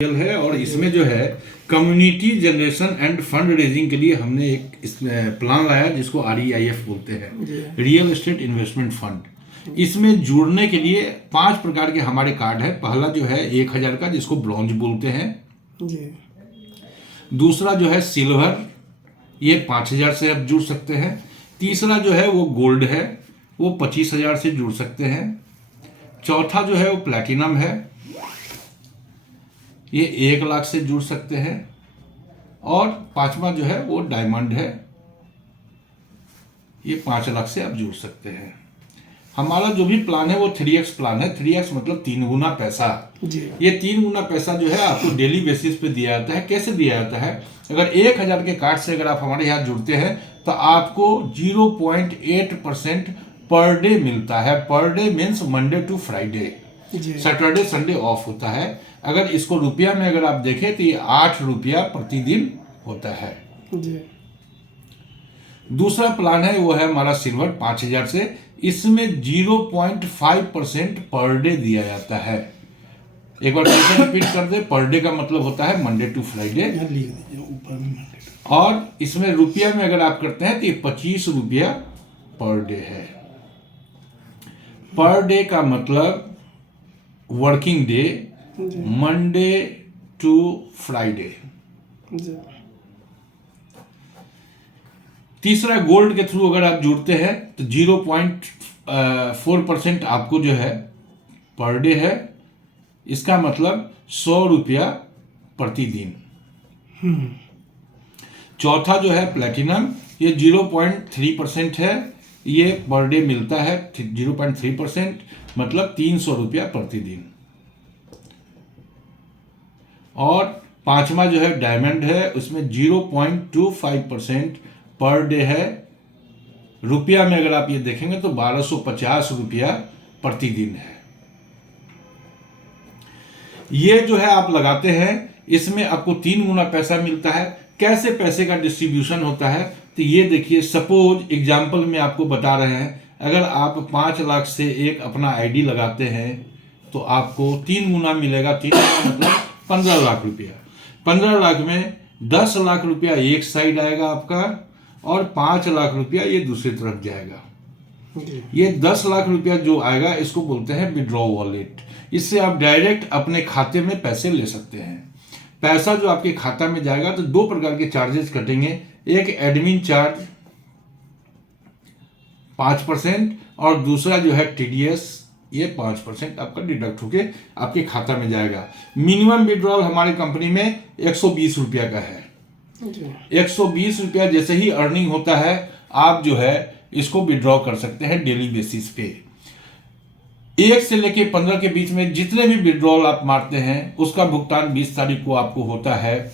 है और इसमें जो है community generation end fund raising के लिए हमने एक प्लान लाया जिसको REIF बोलते हैं, रियल एस्टेट इन्वेस्टमेंट फंड। इसमें जुड़ने के लिए 5 प्रकार के हमारे कार्ड है। पहला जो है 1000 का, जिसको ब्रॉन्ज बोलते हैं जी। दूसरा जो है सिल्वर, ये 5000 से आप जुड़ सकते हैं। तीसरा जो है वो गोल्ड है, वो 25000 से जुड़ सकते हैं। चौथा जो है वो प्लैटिनम है, ये 1 लाख से जुड़ सकते हैं। और पांचवा जो है वो डायमंड है, ये 5 लाख से आप जुड़ सकते हैं। हमारा जो भी प्लान है वो 3x प्लान है। 3x मतलब 3 गुना पैसा जी। ये 3 गुना पैसा जो है आपको डेली बेसिस पे दिया जाता है। कैसे दिया जाता है? अगर 1000 के कार्ड से अगर आप हमारे यहाँ जुड़ते हैं तो आपको 0.8% पर डे मिलता है। पर day means Monday to Friday, Saturday Sunday off होता है। अगर इसको रुपया में अगर आप देखें तो ये 8 रुपया प्रतिदिन होता है जी। दूसरा प्लान है वो है हमारा सिल्वर 5000 से। इसमें 0.5% पर डे दिया जाता है। एक बार फिर रिपीट कर दे, पर डे का मतलब होता है मंडे टू फ्राइडे। और इसमें रुपया में अगर आप करते हैं तो ये 25 रुपया पर डे है। पर डे का मतलब working day, Monday to Friday. तीसरा गोल्ड के थ्रू अगर आप जुड़ते हैं तो 0.4% आपको जो है पर डे है। इसका मतलब 100 रुपया प्रतिदिन। चौथा जो है प्लैटिनम, ये 0.3% है, ये पर डे मिलता है 0.3%, मतलब 300 रुपया प्रतिदिन। और पांचवा जो है डायमंड है, उसमें 0.25% पर डे है। रुपया में अगर आप ये देखेंगे तो 1250 रुपया प्रतिदिन है। ये जो है आप लगाते हैं, इसमें आपको 3 गुना पैसा मिलता है। कैसे पैसे का डिस्ट्रीब्यूशन होता है तो ये देखिए, सपोज एग्जाम्पल में आपको बता रहे हैं, अगर आप 5 लाख से एक अपना आईडी लगाते हैं तो आपको 3 गुना मिलेगा। 3 गुना मतलब 15 लाख रुपया। 15 लाख में 10 लाख रुपया एक साइड आएगा आपका और 5 लाख रुपया ये दूसरी तरफ जाएगा। ये 10 लाख रुपया जो आएगा इसको बोलते हैं विड्रॉ वॉलेट। इससे आप डायरेक्ट अपने खाते में पैसे ले सकते हैं। पैसा जो आपके खाता में जाएगा तो 2 प्रकार के चार्जेस कटेंगे। एक एडमिन चार्ज 5% और दूसरा जो है TDS, ये 5% आपका डिडक्ट होके आपके खाता में जाएगा। मिनिमम विड्रॉल हमारी कंपनी में 120 रुपया का है। 120 रुपया जैसे ही अर्निंग होता है आप जो है इसको विड्रॉ कर सकते हैं डेली बेसिस पे। 1 से लेके 15 के बीच में जितने भी विड्रॉल आप मारते हैं उसका भुगतान 20 तारीख को आपको होता है।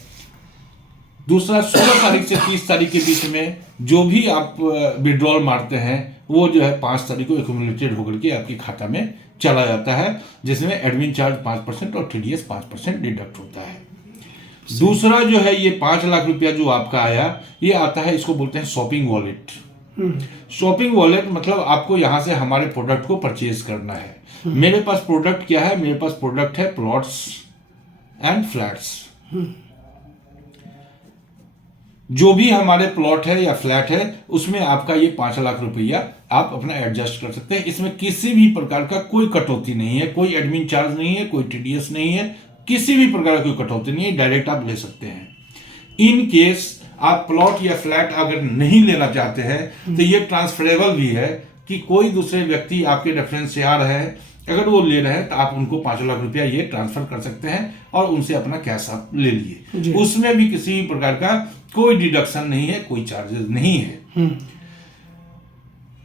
दूसरा 16 तारीख से 30 तारीख के बीच में जो भी आप विड्रॉल मारते हैं वो जो है 5 तारीख को एक्यूमुलेटेड होकर के आपके खाता में चला जाता है, जिसमें एडमिन चार्ज 5% और TDS 5% डिडक्ट होता है। दूसरा जो है ये 5 लाख रुपया जो आपका आया, ये आता है, इसको बोलते हैं शॉपिंग वॉलेट। शॉपिंग वॉलेट मतलब आपको यहाँ से हमारे प्रोडक्ट को परचेज करना है। मेरे पास प्रोडक्ट क्या है? मेरे पास प्रोडक्ट है प्लॉट्स एंड फ्लैट्स। जो भी हमारे प्लॉट है या फ्लैट है उसमें आपका ये 5 लाख रुपया आप अपना एडजस्ट कर सकते हैं। इसमें किसी भी प्रकार का कोई कटौती नहीं है, कोई एडमिन चार्ज नहीं है, कोई TDS नहीं है, किसी भी प्रकार की कोई कटौती नहीं है, डायरेक्ट आप ले सकते हैं। इन केस आप प्लॉट या फ्लैट अगर नहीं लेना चाहते हैं तो ये ट्रांसफरेबल भी है कि कोई दूसरे व्यक्ति आपके रेफरेंस से आ रहे हैं, अगर वो ले रहे हैं तो आप उनको 5 लाख रुपया ये ट्रांसफर कर सकते हैं और उनसे अपना कैश आप ले लिए। उसमें भी किसी भी प्रकार का कोई डिडक्शन नहीं है, कोई चार्जेस नहीं है।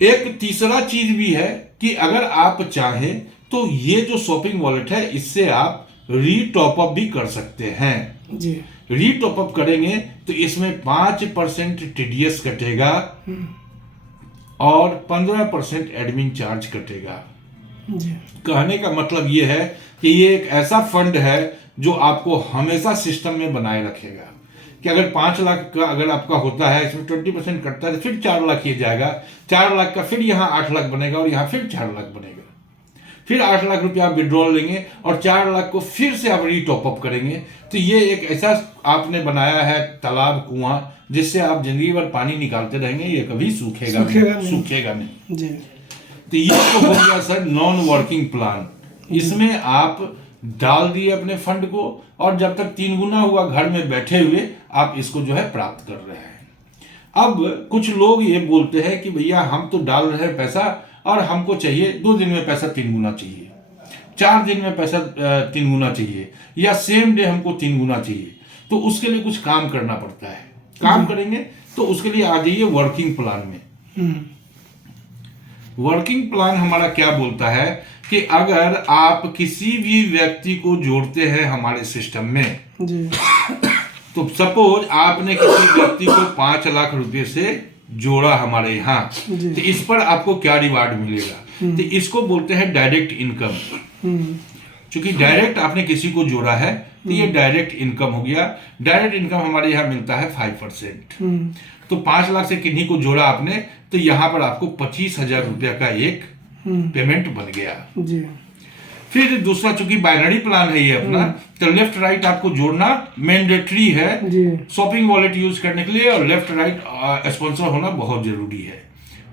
एक तीसरा चीज भी है कि अगर आप चाहें तो ये जो शॉपिंग वॉलेट है इससे आप रीटॉपअप भी कर सकते हैं जी। रीटॉपअप करेंगे तो इसमें 5% TDS कटेगा और 15% एडमिन चार्ज कटेगा जी। कहने का मतलब ये है कि ये एक ऐसा फंड है जो आपको हमेशा सिस्टम में बनाए रखेगा कि अगर 5 लाख का अगर आपका होता है, इसमें 20% कटता है तो फिर 4 लाख ये जाएगा। 4 लाख का फिर यहाँ 8 लाख बनेगा और यहाँ फिर 4 लाख बनेगा। फिर 8 लाख रुपया आप विड्रॉल लेंगे और 4 लाख को फिर से आप रीटॉप अप करेंगे। तो ये एक ऐसा आपने बनाया है तालाब, कुआं, जिससे आप जिंदगी भर पानी निकालते रहेंगे, ये कभी सूखेगा नहीं। जी। तो ये तो हो गया सर नॉन वर्किंग प्लान। इसमें आप डाल दिए अपने फंड को और जब तक 3 गुना हुआ घर में बैठे हुए आप इसको जो है प्राप्त कर रहे हैं। अब कुछ लोग ये बोलते हैं कि भैया हम तो डाल रहे हैं पैसा और हमको चाहिए 2 दिन में पैसा 3 गुना चाहिए, 4 दिन में पैसा 3 गुना चाहिए, या सेम डे हमको 3 गुना चाहिए। तो उसके लिए कुछ काम करना पड़ता है। काम करेंगे तो उसके लिए आ जाइए वर्किंग प्लान में। वर्किंग प्लान हमारा क्या बोलता है कि अगर आप किसी भी व्यक्ति को जोड़ते हैं हमारे सिस्टम में जी। तो सपोज आपने किसी व्यक्ति को 5 लाख रुपए से जोड़ा हमारे यहाँ, तो इस पर आपको क्या रिवार्ड मिलेगा? तो इसको बोलते हैं डायरेक्ट इनकम। क्योंकि डायरेक्ट आपने किसी को जोड़ा है तो ये डायरेक्ट इनकम हो गया। डायरेक्ट इनकम हमारे यहाँ मिलता है 5%। तो 5 लाख से किन्हीं को जोड़ा आपने तो यहाँ पर आपको 25,000 रुपया का एक पेमेंट बन गया जी। फिर दूसरा, चूंकि बाइनरी प्लान है ये अपना, तो लेफ्ट राइट आपको जोड़ना मैंडेटरी है शॉपिंग वॉलेट यूज करने के लिए, और लेफ्ट राइट स्पॉन्सर होना बहुत जरूरी है।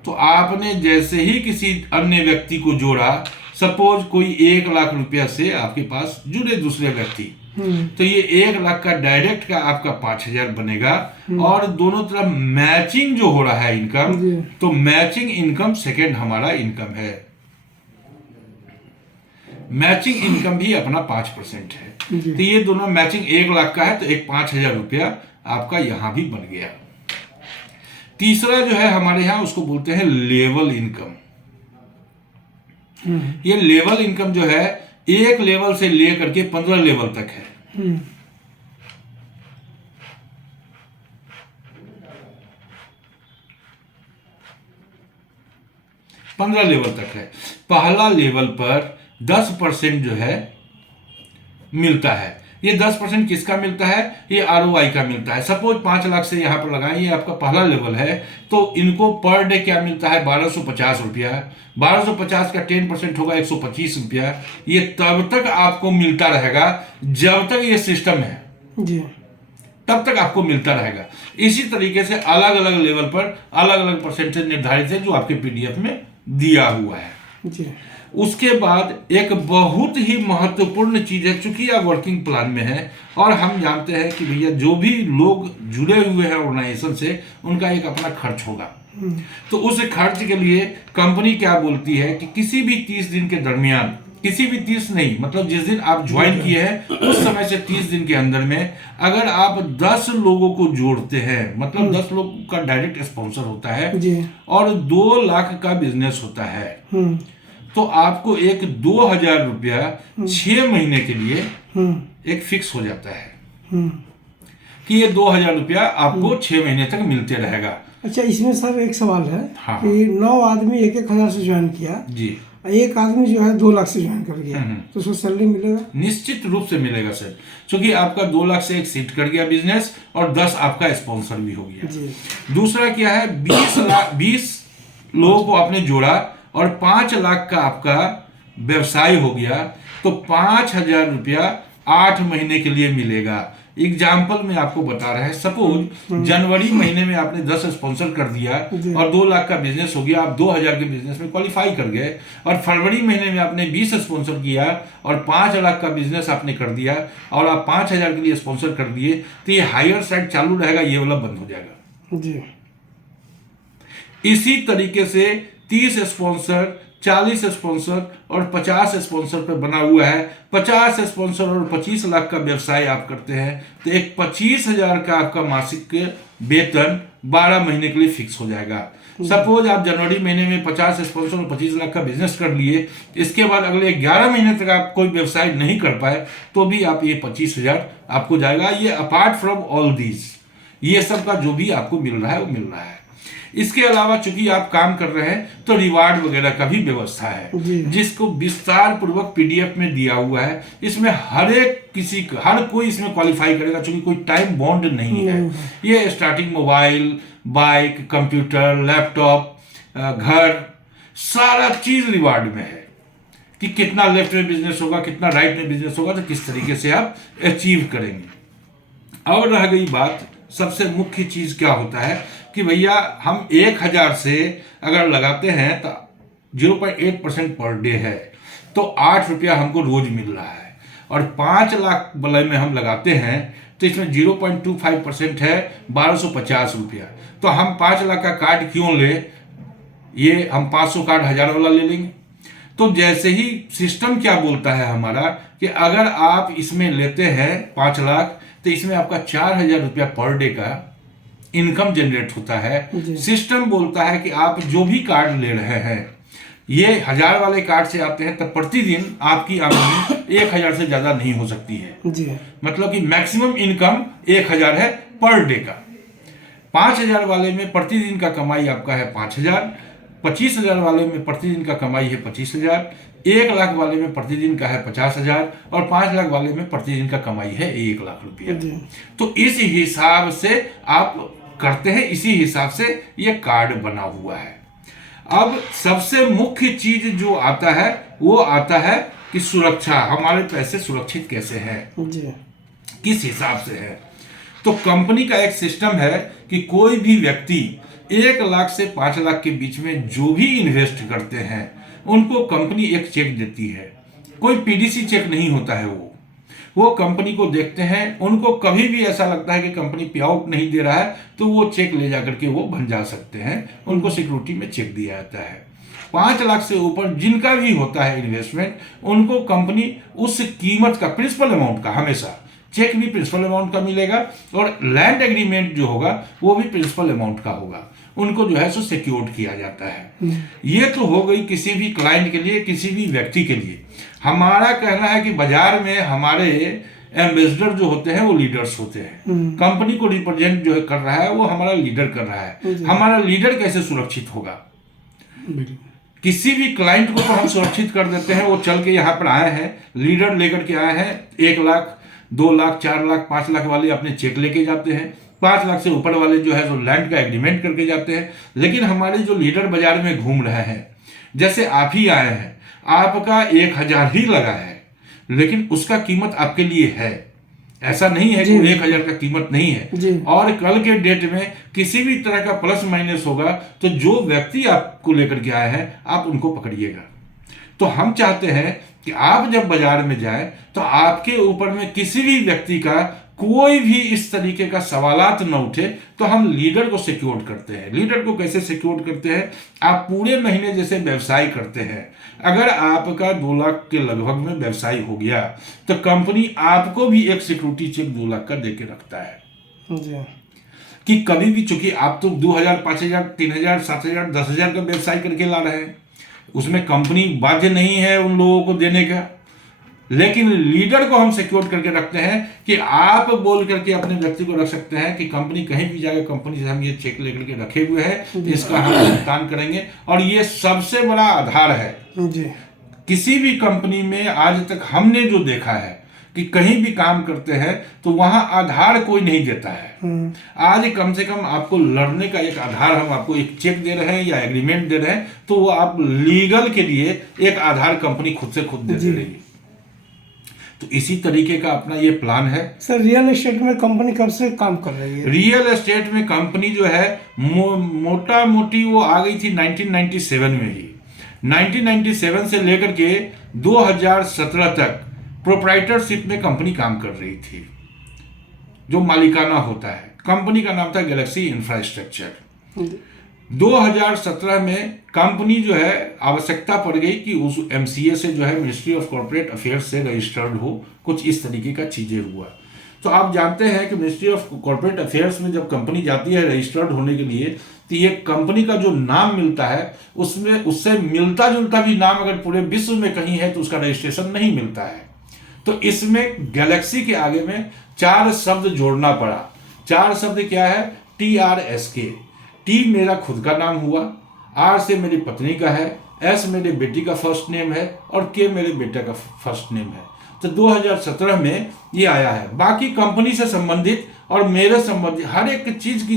तो आपने जैसे ही किसी अन्य व्यक्ति को जोड़ा, सपोज कोई 1 लाख रुपया से आपके पास जुड़े दूसरे व्यक्ति, तो ये 1 लाख का डायरेक्ट का आपका 5,000 बनेगा। और दोनों तरफ मैचिंग जो हो रहा है इनकम, तो मैचिंग इनकम सेकेंड हमारा इनकम है। मैचिंग इनकम भी अपना 5% है। तो ये दोनों मैचिंग 1 लाख का है तो एक 5,000 रुपया आपका यहां भी बन गया। तीसरा जो है हमारे यहां उसको बोलते हैं लेवल इनकम। ये लेवल इनकम जो है 1 लेवल से लेकर के 15 लेवल तक है। 15 लेवल तक है। पहला लेवल पर 10% जो है मिलता है। ये 10% किसका मिलता है? ये ROI का मिलता है। सपोज 5 लाख से यहां पर लगाएं, ये आपका पहला लेवल है, तो इनको पर डे क्या मिलता है? 1250 रुपया। 1250 का 10% होगा 125 रुपया। ये तब तक आपको मिलता रहेगा जब तक ये सिस्टम है जी, तब तक आपको मिलता रहेगा। इसी तरीके से अलग अलग लेवल पर अलग अलग परसेंटेज निर्धारित है जो आपके PDF में दिया हुआ है जी। उसके बाद एक बहुत ही महत्वपूर्ण चीज है, चूंकि आप वर्किंग प्लान में है और हम जानते हैं कि भैया जो भी लोग जुड़े हुए हैं ऑर्गेनाइजेशन से, उनका एक अपना खर्च होगा। तो उस खर्च के लिए कंपनी क्या बोलती है कि किसी भी 30 दिन के दरमियान, किसी भी 30 नहीं, मतलब जिस दिन आप ज्वाइन किए हैं उस समय से 30 दिन के अंदर में अगर आप 10 लोगों को जोड़ते हैं, मतलब 10 लोग का डायरेक्ट स्पॉन्सर होता है और 2 लाख का बिजनेस होता है, तो आपको एक 2,000 रुपया 6 महीने के लिए एक फिक्स हो जाता है कि ये 2,000 रुपया आपको 6 महीने तक मिलते रहेगा। अच्छा, इसमें सर एक सवाल है हाँ। कि 9 आदमी 1,000 से ज्वाइन किया जी, एक आदमी जो है 2 लाख से ज्वाइन कर गया, तो उसको सैलरी मिलेगा? निश्चित रूप से मिलेगा सर, क्योंकि आपका 2 लाख से एक सीट कर गया बिजनेस और 10 आपका स्पॉन्सर भी हो गया जी। दूसरा क्या है, 20 लोगों को आपने जोड़ा और 5 लाख का आपका व्यवसाय हो गया, तो 5,000 रुपया 8 महीने के लिए मिलेगा। एग्जाम्पल में आपको बता रहे हैं, सपोज जनवरी महीने में आपने 10 स्पॉन्सर कर दिया और 2 लाख का बिजनेस हो गया, आप 2,000 के बिजनेस में क्वालिफाई कर गए। और फरवरी महीने में आपने 20 स्पॉन्सर किया और 5 लाख का बिजनेस आपने कर दिया और आप 5,000 के लिए स्पॉन्सर कर दिए, तो ये हायर साइड चालू रहेगा, ये वाला बंद हो जाएगा जी। इसी तरीके से 30 स्पॉन्सर, 40 स्पॉन्सर और 50 स्पॉन्सर पर बना हुआ है। 50 स्पॉन्सर और 25 लाख का व्यवसाय आप करते हैं तो एक 25,000 का आपका मासिक वेतन 12 महीने के लिए फिक्स हो जाएगा। सपोज आप जनवरी महीने में 50 स्पॉन्सर और 25 लाख का बिजनेस कर लिए, इसके बाद अगले 11 महीने तक आप कोई व्यवसाय नहीं कर पाए तो भी आप ये 25,000 आपको जाएगा। ये अपार्ट फ्रॉम ऑल दीज, ये सब का जो भी आपको मिल रहा है वो मिल रहा है। इसके अलावा चूंकि आप काम कर रहे हैं तो रिवार्ड वगैरह का भी व्यवस्था है जिसको विस्तार पूर्वक PDF में दिया हुआ है। इसमें हर कोई इसमें क्वालिफाई करेगा, चूंकि कोई टाइम बॉन्ड नहीं है। ये starting mobile, bike, computer, laptop, घर, सारा चीज रिवार्ड में है। कि कितना लेफ्ट में बिजनेस होगा, कितना राइट में बिजनेस होगा, तो किस तरीके से आप अचीव करेंगे। और रह गई बात, सबसे मुख्य चीज क्या होता है कि भैया हम 1000 से अगर लगाते हैं तो 0.8% पर डे है, तो 8 रुपया हमको रोज मिल रहा है। और 5 लाख वाले में हम लगाते हैं तो इसमें 0.25% है, 1250 रुपया। तो हम 5 लाख का कार्ड क्यों ले, ये हम 500 कार्ड 1000 वाला ले लेंगे। तो जैसे ही सिस्टम क्या बोलता है हमारा कि अगर आप इसमें लेते हैं 5 लाख, तो इसमें आपका 4000 रुपया पर डे का इनकम जनरेट होता है। सिस्टम बोलता है कि आप जो भी कार्ड ले रहे हैं, ये 1000 वाले कार्ड से आते हैं, तो प्रतिदिन आपकी आमदनी 1000 से ज्यादा नहीं हो सकती है जी। मतलब कि मैक्सिमम इनकम 1000 है पर डे का। 5000 वाले में प्रतिदिन का कमाई आपका है 5000, 25000 वाले में प्रतिदिन का कमाई है 25000, 1 लाख वाले में प्रतिदिन का है 50000 और 5 लाख वाले में प्रतिदिन का कमाई है 1 लाख रुपया। तो इस हिसाब से आप करते हैं, इसी हिसाब से ये कार्ड बना हुआ है। अब सबसे मुख्य चीज जो आता है वो आता है कि सुरक्षा, हमारे पैसे सुरक्षित कैसे हैं, किस हिसाब से है। तो कंपनी का एक सिस्टम है कि कोई भी व्यक्ति 1 लाख से 5 लाख के बीच में जो भी इन्वेस्ट करते हैं उनको कंपनी एक चेक देती है। कोई पीडीसी चेक नहीं होता है, वो कंपनी को देखते हैं। उनको कभी भी ऐसा लगता है कि कंपनी पे आउट नहीं दे रहा है तो वो चेक ले जाकर के वो बन जा सकते हैं, उनको सिक्योरिटी में चेक दिया जाता है। 5 लाख से ऊपर जिनका भी होता है इन्वेस्टमेंट, उनको कंपनी उस कीमत का, प्रिंसिपल अमाउंट का, हमेशा चेक भी प्रिंसिपल अमाउंट का मिलेगा और लैंड एग्रीमेंट जो होगा वो भी प्रिंसिपल अमाउंट का होगा, उनको जो है सो सिक्योर्ड किया जाता है। ये तो हो गई किसी भी क्लाइंट के लिए, किसी भी व्यक्ति के लिए। हमारा कहना है कि बाजार में हमारे एम्बेसडर जो होते हैं वो लीडर्स होते हैं। कंपनी को रिप्रेजेंट जो कर रहा है वो हमारा लीडर कर रहा है। हमारा लीडर कैसे सुरक्षित होगा, किसी भी क्लाइंट को तो हम सुरक्षित कर देते हैं। वो चल के यहाँ पर आए हैं, लीडर लेकर के आए हैं, 1 लाख 2 लाख 4 लाख 5 लाख वाले अपने चेक लेके जाते हैं, 5 लाख से ऊपर वाले जो है तो लैंड का एग्रीमेंट करके जाते हैं। लेकिन हमारे जो लीडर बाजार में घूम रहे हैं, जैसे आप ही आए हैं, आपका 1000 ही लगा है, लेकिन उसका कीमत आपके लिए है, ऐसा नहीं है कि 1000 का कीमत नहीं है। और कल के डेट में किसी भी तरह का प्लस माइनस होगा तो जो व्यक्ति आपको लेकर के आए हैं आप उनको पकड़िएगा। तो हम चाहते हैं कि आप जब बाजार में जाएं तो आपके ऊपर में किसी भी व्यक्ति का कोई भी इस तरीके का सवालात न उठे। तो हम लीडर को सिक्योर करते हैं। लीडर को कैसे सिक्योर करते हैं, आप पूरे महीने जैसे व्यवसाय करते हैं, अगर आपका 2 लाख के लगभग में व्यवसाय हो गया तो कंपनी आपको भी एक सिक्योरिटी चेक 2 लाख का दे के रखता है कि कभी भी, चूंकि आप तो 2000 5000 3000 7000 10000 का व्यवसाय करके ला रहे हैं, उसमें कंपनी बाध्य नहीं है उन लोगों को देने का। लेकिन लीडर को हम सिक्योर करके रखते हैं कि आप बोल करके अपने व्यक्ति को रख सकते हैं कि कंपनी कहीं भी जाएगा, कंपनी से हम ये चेक लेकर के रखे हुए हैं, इसका हम भुगतान करेंगे। और ये सबसे बड़ा आधार है किसी भी कंपनी में। आज तक हमने जो देखा है कि कहीं भी काम करते हैं तो वहां आधार कोई नहीं देता है। आज कम से कम आपको लड़ने का एक आधार, हम आपको एक चेक दे रहे हैं या एग्रीमेंट दे रहे हैं, तो वो आप लीगल के लिए एक आधार कंपनी खुद से खुद दे देगी। तो इसी तरीके का अपना ये प्लान है। सर, रियल एस्टेट में कंपनी कब से काम कर रही है? रियल एस्टेट में कंपनी जो है मोटा मोटी वो आ गई थी 1997 में ही। 1997 से लेकर के 2017 तक प्रोप्राइटरशिप में कंपनी काम कर रही थी, जो मालिकाना होता है। कंपनी का नाम था गैलेक्सी इंफ्रास्ट्रक्चर। 2017 में कंपनी जो है आवश्यकता पड़ गई कि उस एमसीए से जो है मिनिस्ट्री ऑफ कॉर्पोरेट अफेयर्स से रजिस्टर्ड हो, कुछ इस तरीके का चीजें हुआ। तो आप जानते हैं कि मिनिस्ट्री ऑफ कॉर्पोरेट अफेयर्स में जब कंपनी जाती है रजिस्टर्ड होने के लिए, तो ये कंपनी का जो नाम मिलता है उसमें उससे मिलता जुलता भी नाम अगर पूरे विश्व में कहीं है तो उसका रजिस्ट्रेशन नहीं मिलता है। तो इसमें गैलेक्सी के आगे में 4 शब्द जोड़ना पड़ा। 4 शब्द क्या है? TRSK। टी मेरा खुद का नाम हुआ, आर से मेरी पत्नी का है, एस मेरे बेटी का फर्स्ट नेम है और के मेरे बेटे का फर्स्ट नेम है। तो 2017 में ये आया है। बाकी कंपनी से संबंधित और मेरे संबंधित हर एक चीज की